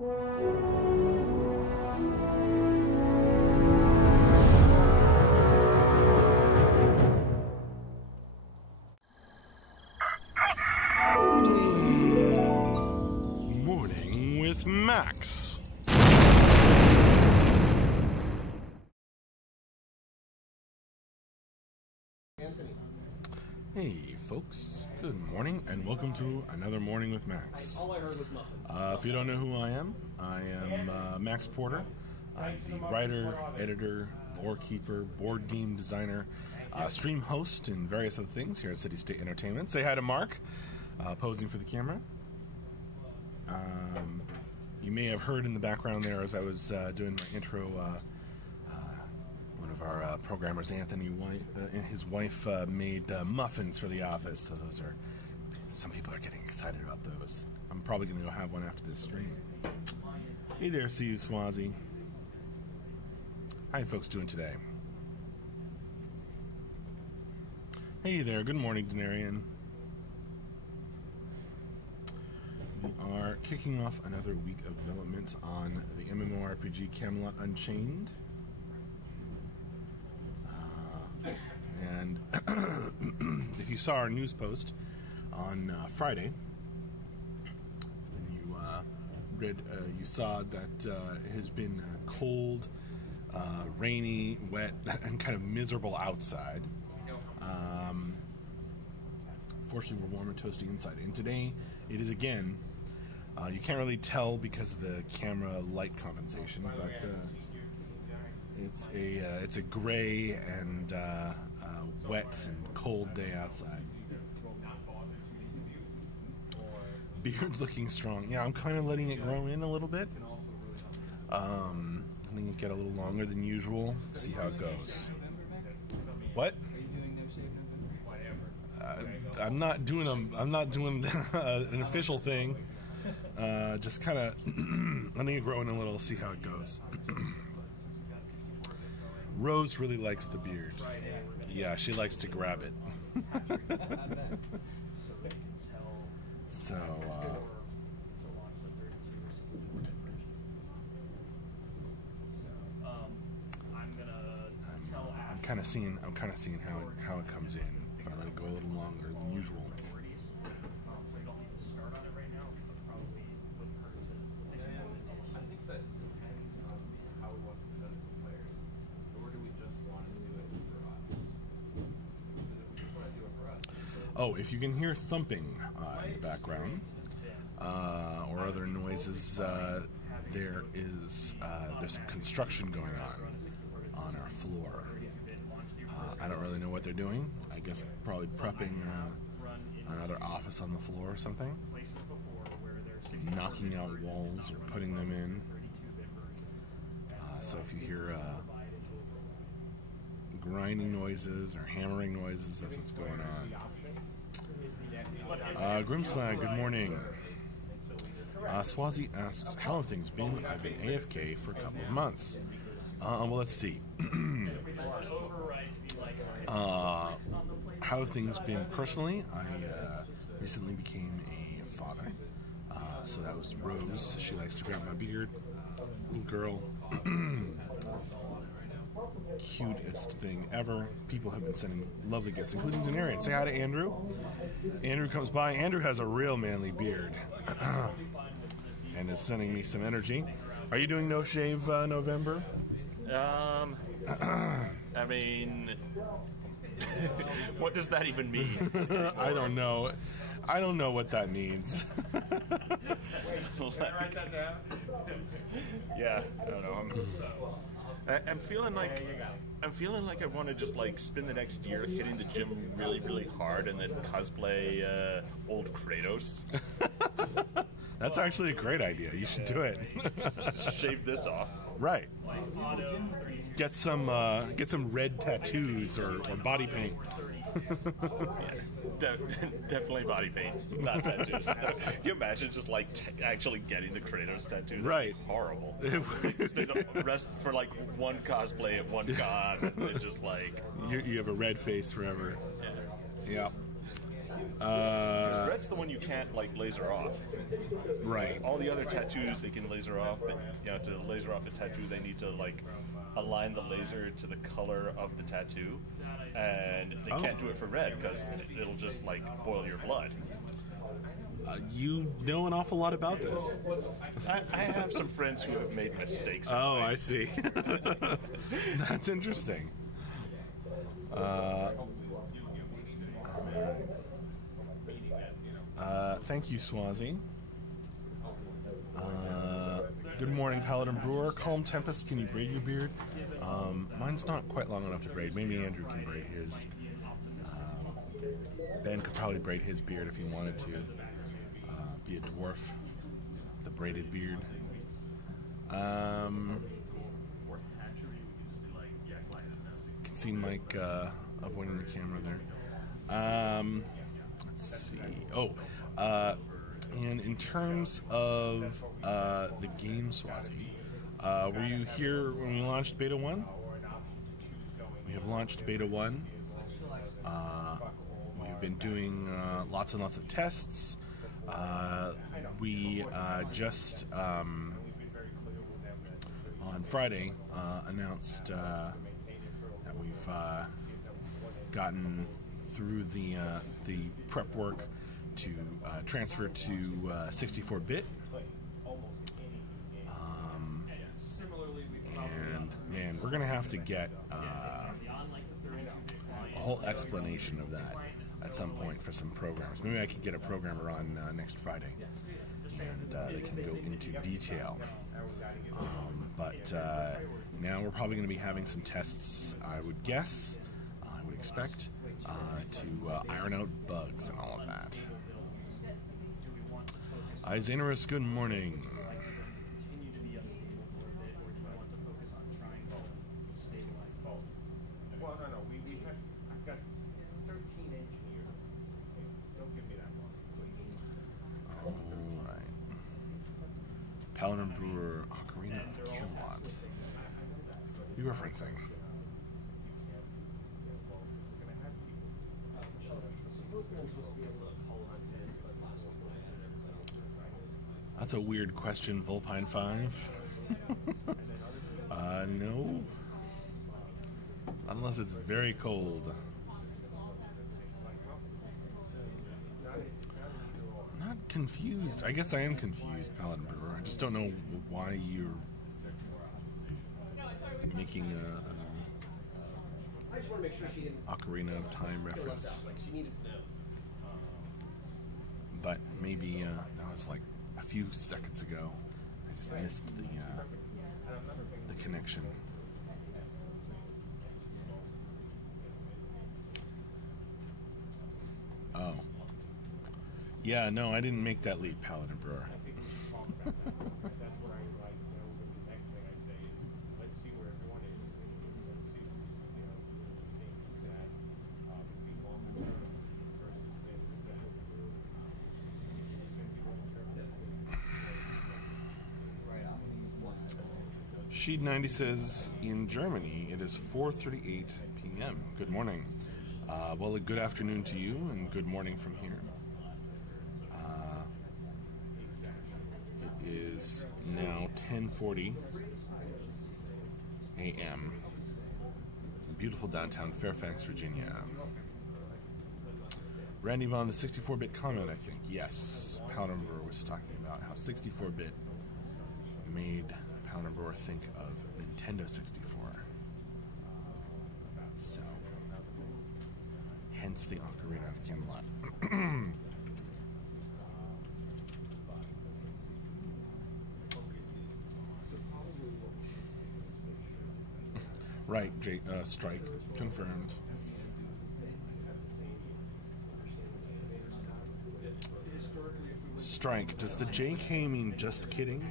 Morning with Max. Anthony. Hey folks, good morning and welcome to another Morning with Max. All I heard was muffins. If you don't know who I am Max Porter. I'm the writer, editor, lore keeper, board game designer, stream host, and various other things here at City State Entertainment. Say hi to Mark, posing for the camera. You may have heard in the background there as I was doing my intro, one of our programmers, Anthony White, and his wife made muffins for the office. So those are, some people are getting excited about those. I'm probably going to go have one after this stream. Hey there, see you, Swazi. How you folks doing today? Hey there, good morning, Denarian. We are kicking off another week of development on the MMORPG Camelot Unchained. And if you saw our news post on Friday, and you read, you saw that it has been cold, rainy, wet, and kind of miserable outside. Fortunately, we're warm and toasty inside. And today, it is again. You can't really tell because of the camera light compensation, but it's a gray and wet and cold day outside. Beard's looking strong. Yeah, I'm kind of letting it grow in a little bit. Letting it get a little longer than usual. See how it goes. What? I'm not doing an official thing. Just kind of letting it grow in a little. See how it goes. Rose really likes the beard. Yeah, she likes to grab it. So, I'm kind of seeing how it comes in. If I let it go a little longer than usual. I think that depends on how we want to present it to players. Or do we just want to do it for us? Because if we just want to do it for us... Oh, if you can hear thumping in the background, or other noises, there's some construction going on our floor. I don't really know what they're doing. I guess probably prepping another office on the floor or something. Knocking out walls or putting them in. So if you hear grinding noises or hammering noises, that's what's going on. Grimslag, good morning. Swazi asks, how have things been? I've been AFK for a couple of months. Well, let's see. How have things been personally? I recently became a father. So that was Rose. She likes to grab my beard. Little girl. Cutest thing ever. People have been sending lovely gifts, including Denarian. Say hi to Andrew. Andrew comes by. Andrew has a real manly beard. And is sending me some energy. Are you doing No Shave November? I mean, what does that even mean? I don't know. I don't know what that means. Yeah, I don't know. I'm feeling like I want to just like spend the next year hitting the gym really, really hard and then cosplay old Kratos. That's actually a great idea. You should do it. Just shave this off. Right. Get some red tattoos or body paint. Yeah, definitely body paint, not tattoos. Can you imagine just like actually getting the Kratos tattoo? Right. Horrible. Spend the rest for like one cosplay at one con, and just like you have a red face forever. Yeah. Because red's the one you can't like laser off. Right. All the other tattoos they can laser off, but to laser off a tattoo, they need to like align the laser to the color of the tattoo, and they can't do it for red because it'll just like boil your blood. You know an awful lot about this. I have some friends who have made mistakes. Oh, I see. That's interesting. Thank you, Swazi. Good morning, Paladin Brewer. Calm Tempest, can you braid your beard? Mine's not quite long enough to braid. Maybe Andrew can braid his. Ben could probably braid his beard if he wanted to. Be a dwarf with a braided beard. Can see Mike avoiding the camera there. Let's see. And in terms of the game, Swazi, were you here when we launched Beta 1? We have launched Beta 1. We've been doing lots and lots of tests. We just on Friday announced that we've gotten through the prep work to transfer to 64-bit. And man, we're gonna have to get a whole explanation of that at some point for some programs. Maybe I could get a programmer on next Friday, and they can go into detail. But now we're probably going to be having some tests, I would guess, I would expect, to iron out bugs and all of that. Xanarus, good morning. Paladin Brewer, Ocarina of Camelot. You referencing? That's a weird question, Vulpine 5. No. Unless it's very cold. I'm not confused. I guess I am confused, Paladin Brewer. I just don't know why you're making a Ocarina of Time reference. But maybe that was like a few seconds ago. I just missed the connection. Oh. Yeah, no, I didn't make that leap, Paladin Brewer. Sheed90 says, in Germany, it is 4:38 p.m. Good morning. Well, a good afternoon to you, and good morning from here. It is now 10:40 a.m. Beautiful downtown Fairfax, Virginia. Randy Vaughn, the 64-bit comment, I think. Yes, Paladin Brewer was talking about how 64-bit made Paladin Brewer think of Nintendo 64. So, hence the Ocarina of Camelot. Right, Strike. Confirmed. Strike. Does the JK mean just kidding?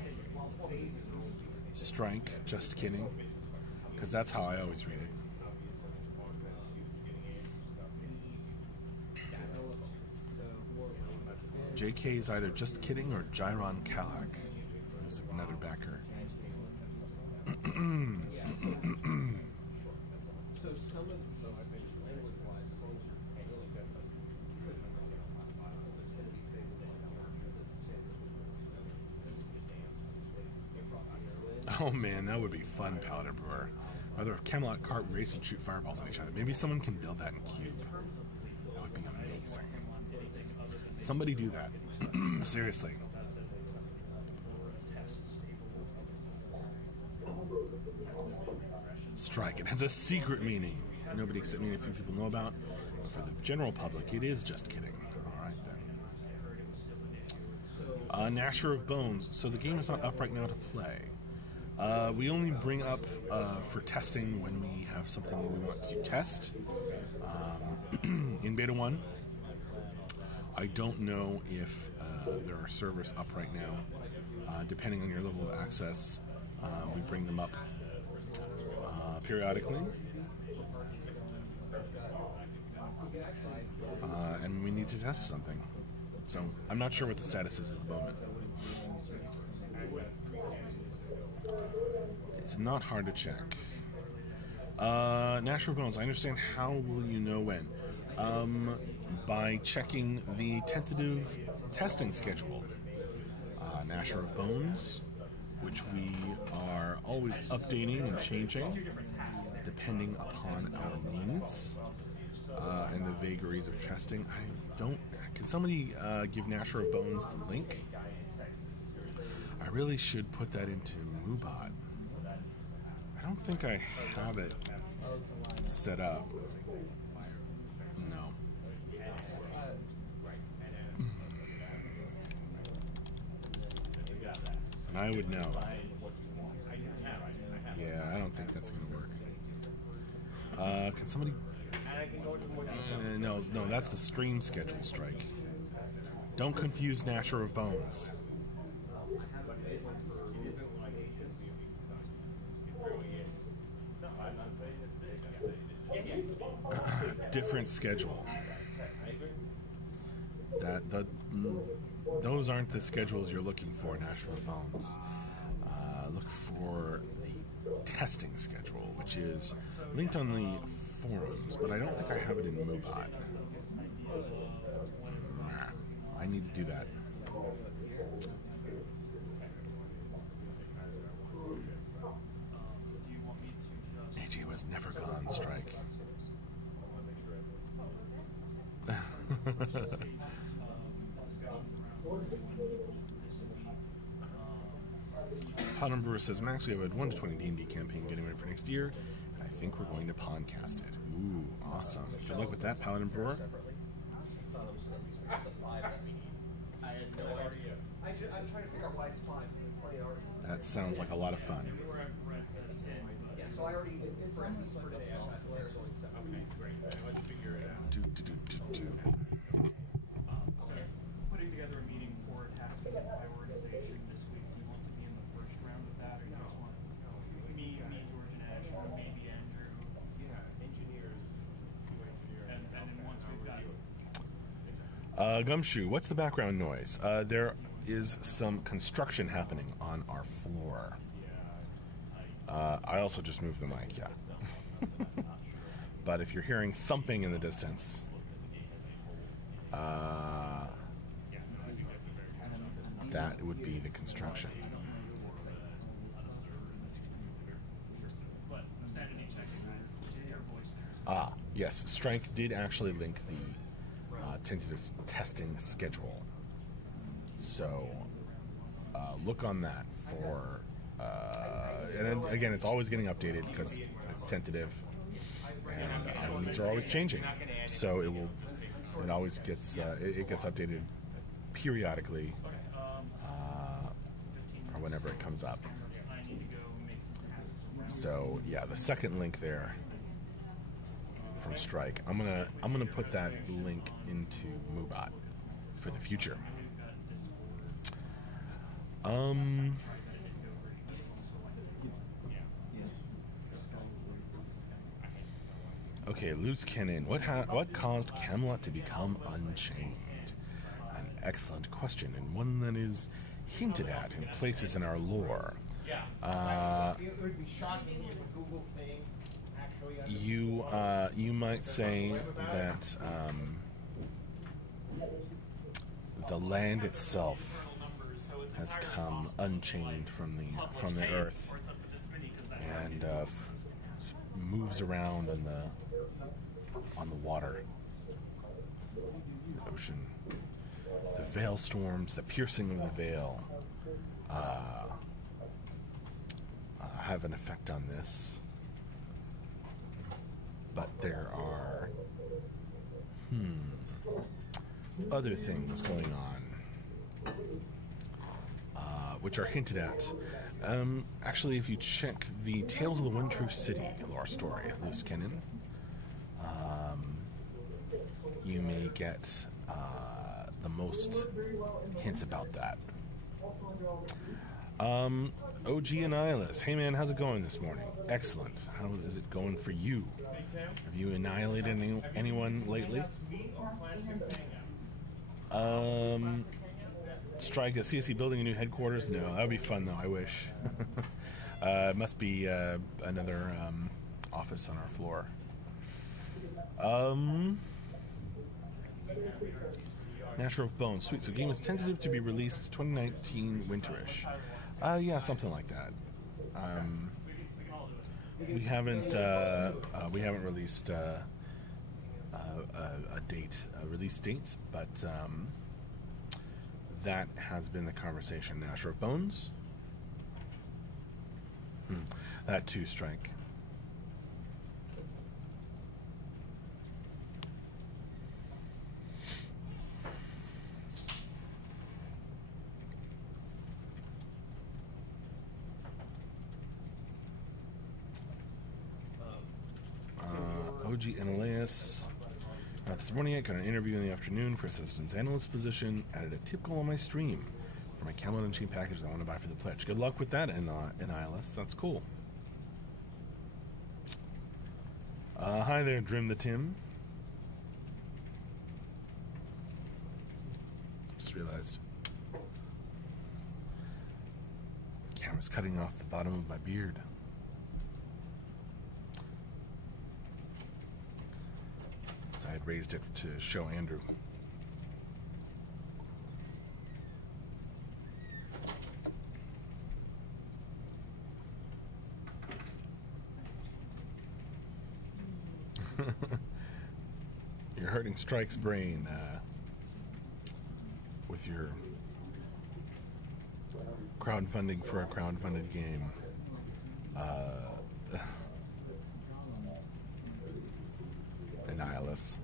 Strike, just kidding? Because that's how I always read it. JK is either just kidding or Gyron Kalak, who's another backer. Oh man, that would be fun, Paladin Brewer. Rather have Camelot cart race and shoot fireballs at each other. Maybe someone can build that in Cube. That would be amazing. Somebody do that. Seriously. Strike. It has a secret meaning. Nobody except me and a few people know about. But for the general public, it is just kidding. Alright then. Gnasher of Bones. So the game is not up right now to play. We only bring up for testing when we have something we want to test. In Beta 1, I don't know if there are servers up right now. Depending on your level of access, we bring them up periodically. And we need to test something. So I'm not sure what the status is at the moment. It's not hard to check. Gnasher of Bones, I understand. How will you know when? By checking the tentative testing schedule. Gnasher of Bones, which we are always updating and changing depending upon our needs and the vagaries of testing. I don't... Can somebody give Gnasher of Bones the link? I really should put that into Moobot. I don't think I have it set up. No. And I would know. Yeah, I don't think that's going to work. Can somebody... no, that's the stream schedule, Strike. Don't confuse Gnasher of Bones. Different schedule. Those aren't the schedules you're looking for, Gnasher of Bones. Look for the testing schedule, which is linked on the forums, but I don't think I have it in Moobot. I need to do that. AJ was never gone, Strike. Paladin Brewer says, Max, we have a 1 to 20 D&D campaign getting ready for next year, and I think we're going to podcast it. Ooh, awesome. Good luck with that, Paladin Brewer. I'm trying to figure out why it's 5. That sounds like a lot of fun. Yeah, so I already, for at least for today, I've got players only 7. Okay, great. Let's figure it out. Putting together a meeting for tasking and prioritization this week. Do you want to be in the first round of that, or you just want me, George, and Ash, or maybe Andrew? Yeah, engineers. And then once we've got... Gumshoe, what's the background noise? There is some construction happening on our floor. I also just moved the mic, yeah. But if you're hearing thumping in the distance, that would be the construction. Ah, yes, Strike did actually link the tentative testing schedule. So look on that for... and again, it's always getting updated because it's tentative, and our needs are always changing. So it always gets it gets updated periodically, or whenever it comes up. So yeah, the second link there from Strike, I'm gonna put that link into Moobot for the future. Okay, Loose Cannon. What caused Camelot to become unchained? An excellent question, and one that is hinted at in places in our lore. It would be shocking if a Google thing actually... You might say that the land itself has come unchained from the earth, and moves around on the water, the ocean. The veil storms, the piercing of the veil, have an effect on this. But there are other things going on, which are hinted at. Actually, if you check the Tales of the One True City lore story, Loose Cannon, you may get the most hints about that. OG Annihilus. Hey man, how's it going this morning? Excellent. How is it going for you? Have you annihilated anyone lately? Strike a CSE building a new headquarters? No, that would be fun though, I wish. It must be another office on our floor. Natural of Bones. Sweet. So game is tentative to be released 2019 winterish. Yeah, something like that. We haven't released a release date, but that has been the conversation. Natural of Bones. That too, Strike. OG Analyus. This morning I got an interview in the afternoon for a systems analyst position. Added a tip goal on my stream for my Camelot Unchained package that I want to buy for the pledge. Good luck with that, Annihilus. That's cool. Hi there, Drim the Tim. Just realized the camera's cutting off the bottom of my beard. I had raised it to show Andrew. You're hurting Strike's brain with your crowdfunding for a crowdfunded game. Annihilus.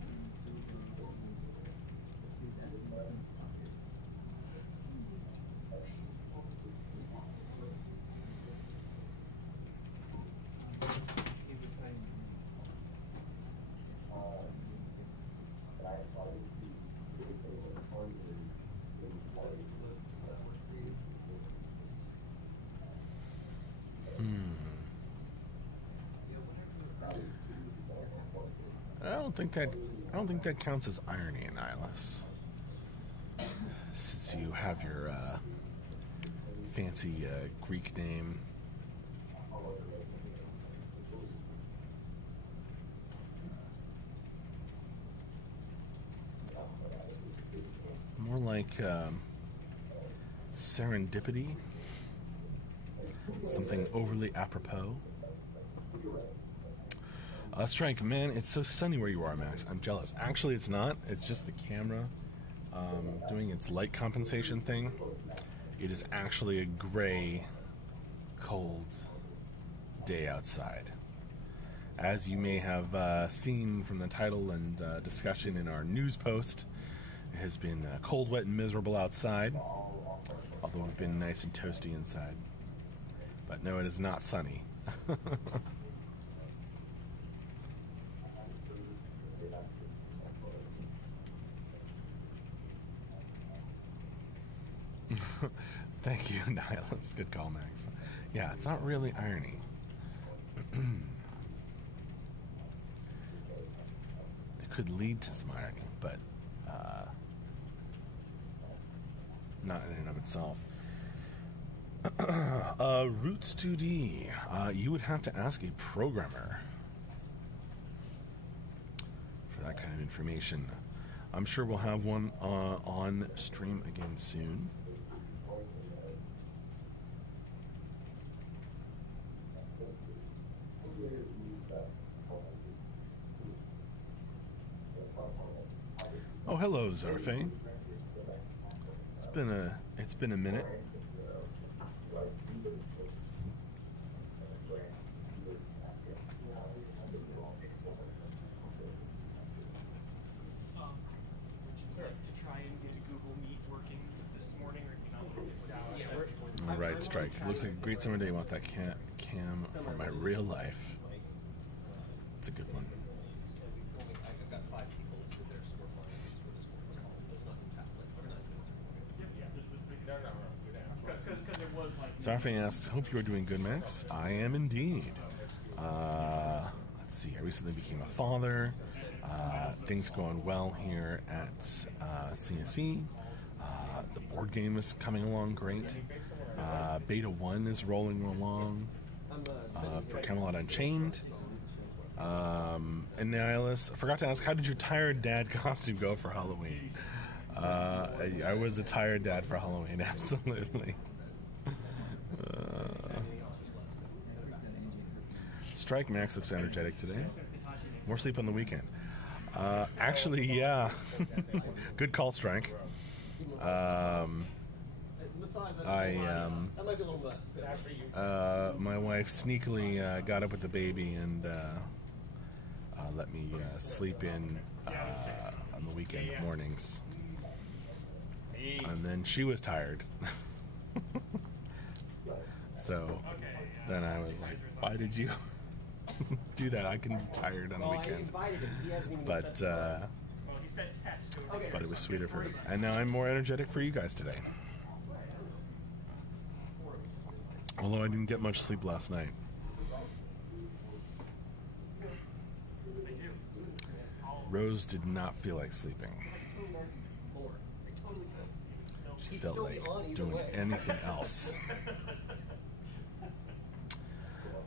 I don't think that counts as irony, Annihilus. Since you have your fancy Greek name. More like serendipity. Something overly apropos. Strike, man, it's so sunny where you are, Max. I'm jealous. Actually, it's not. It's just the camera doing its light compensation thing. It is actually a gray, cold day outside. As you may have seen from the title and discussion in our news post, it has been cold, wet, and miserable outside, although we've been nice and toasty inside. But no, it is not sunny. Thank you, Nihilus. Good call, Max. Yeah, it's not really irony. It could lead to some irony, but not in and of itself. Roots 2D. You would have to ask a programmer for that kind of information. I'm sure we'll have one on stream again soon. Oh, hello, Zarfe. It's been a minute. All right, Strike. Looks like a great summer day. Want that cam for my real life. It's a good one. I've got 5 people listed there, so we're fine for this morning's call. It's not the tablet. We're not doing it. Zarfe asks, hope you are doing good, Max. I am indeed. Let's see, I recently became a father. Things going well here at CSE. The board game is coming along great. Beta 1 is rolling along for Camelot Unchained. And Nihilus, I forgot to ask, how did your tired dad costume go for Halloween? I was a tired dad for Halloween, absolutely. Strike Max looks energetic today. More sleep on the weekend. Actually, yeah. Good call, Strike. My wife sneakily got up with the baby and let me sleep in on the weekend mornings. And then she was tired. So then I was like, why did you do that? I can be tired on the weekend. But it was sweet of her. And now I'm more energetic for you guys today. Although I didn't get much sleep last night. Rose did not feel like sleeping. She felt like doing anything else.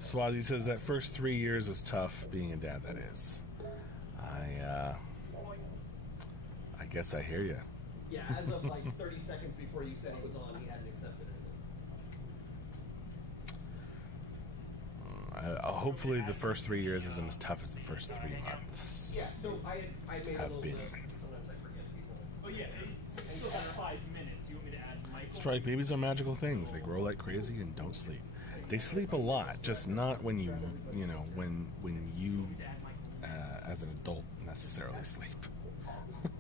Swazi says that first 3 years is tough being a dad, that is. I guess I hear you. Yeah, as of like 30 seconds before you said he was on, he hadn't accepted it. Hopefully the first 3 years isn't as tough as the first 3 months. Yeah, so I made a have little been. list. Sometimes I forget people. Oh yeah, it's still 5 minutes. You want me to add Michael? Strike, babies are magical things. They grow like crazy and don't sleep. They sleep a lot, just not when you as an adult necessarily sleep.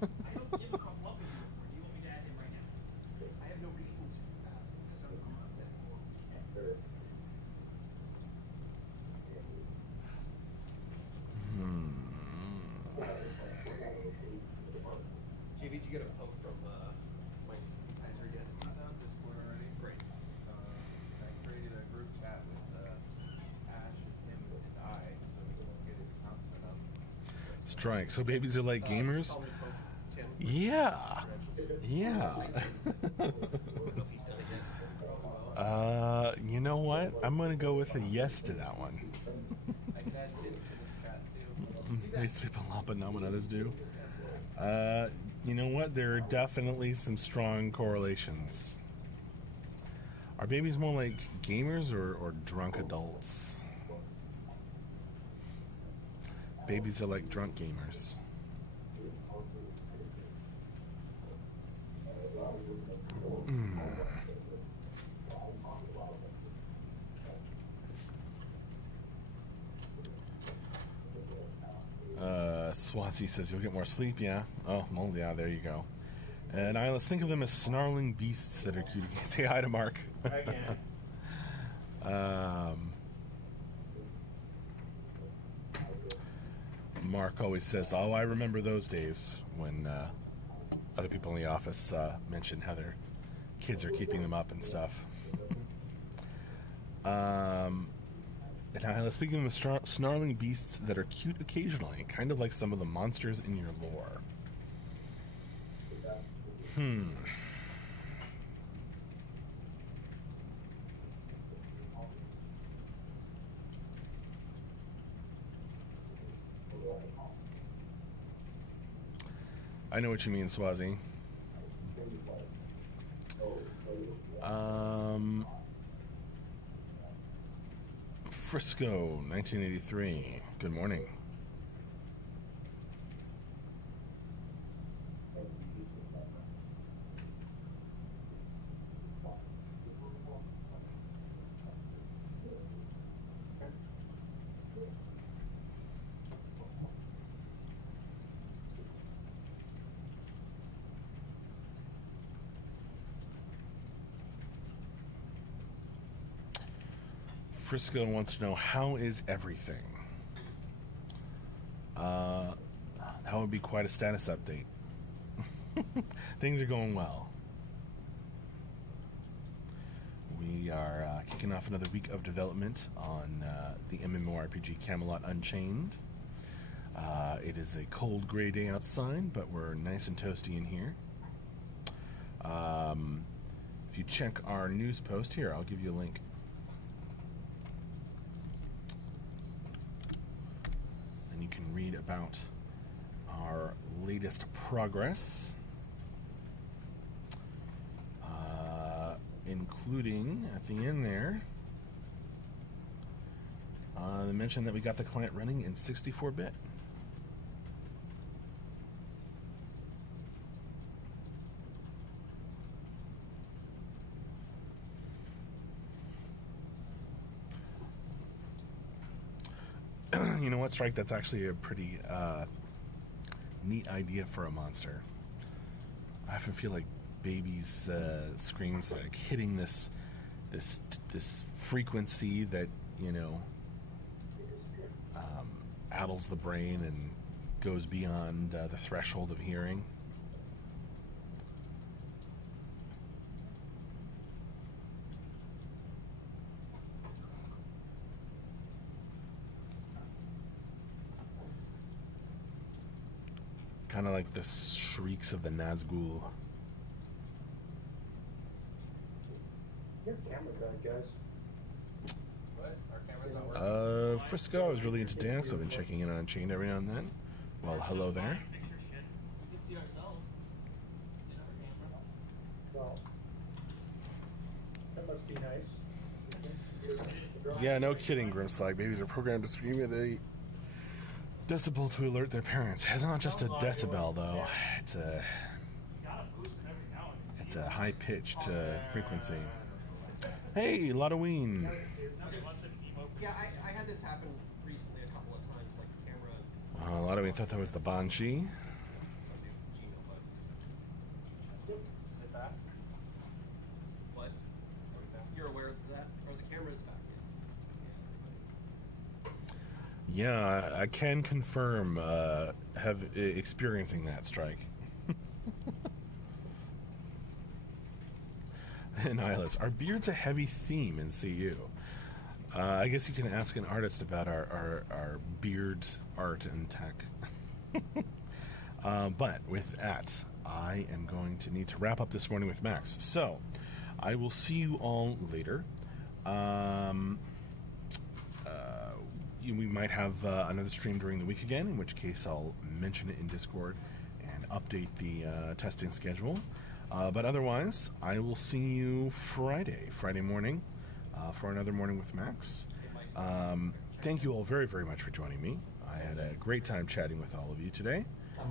I don't give a couple up anymore. Do you want me to add him right now? I have no reason to ask. JV, did you get a poke from Mike Kaiser yet? He's on Discord already. Great. I created a group chat with Ash, him, and I, so we can get his account set up. Strike. So babies are like gamers? Call me Poke Tim. Yeah. Yeah. You know what? I'm going to go with a yes to that one. I can add Tim to this chat too. They sleep a lot, but not when others do. You know what? There are definitely some strong correlations. Are babies more like gamers or drunk adults? Babies are like drunk gamers. Swansea says you'll get more sleep, yeah. Oh, well, yeah, there you go. And let's think of them as snarling beasts that are cute. Say hi to Mark. I can. Mark always says, oh, I remember those days when other people in the office mention how their kids are keeping them up and stuff. And let's think of them as snarling beasts that are cute occasionally, kind of like some of the monsters in your lore. I know what you mean, Swazi. Frisco, 1983. Good morning. Frisco wants to know, how is everything? That would be quite a status update. Things are going well. We are kicking off another week of development on the MMORPG Camelot Unchained. It is a cold gray day outside, but we're nice and toasty in here. If you check our news post here, I'll give you a link. Then you can read about our latest progress, including at the end there, they mentioned that we got the client running in 64-bit. You know what, Strike? That's actually a pretty neat idea for a monster. I often feel like babies' screams like hitting this frequency that, you know, addles the brain and goes beyond the threshold of hearing. Kind of like the shrieks of the Nazgul. Your camera died, guys. What? Our camera's not working? Frisco, I was really into dance. I've been checking in on Unchained every now and then. Well, hello there. We can see ourselves in our camera. Well, that must be nice. Yeah, no kidding, Grimslag. Babies are programmed to scream at a decibel to alert their parents. It's not just a decibel, though. It's a high-pitched frequency. Hey, Lotoween. Yeah, I had this happen recently a couple of times, like the camera. Lotoween thought that was the Banshee. Is it that? What? You're aware of that? Or the camera's back? Yeah, I can confirm experiencing that, Strike. Nihilus, are beards a heavy theme in CU? I guess you can ask an artist about our beard art and tech. But with that, I am going to need to wrap up this morning with Max. So, I will see you all later. We might have another stream during the week again, in which case I'll mention it in Discord and update the testing schedule. But otherwise, I will see you Friday morning, for another Morning with Max. Thank you all very, very much for joining me. I had a great time chatting with all of you today.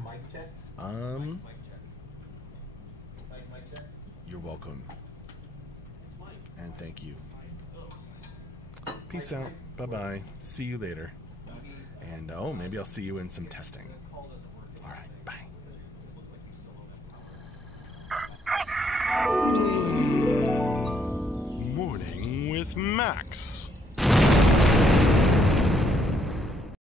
Mic check? Mic check. You're welcome. And thank you. Peace out. Bye-bye. See you later. And, maybe I'll see you in some testing. All right, bye. Morning with Max.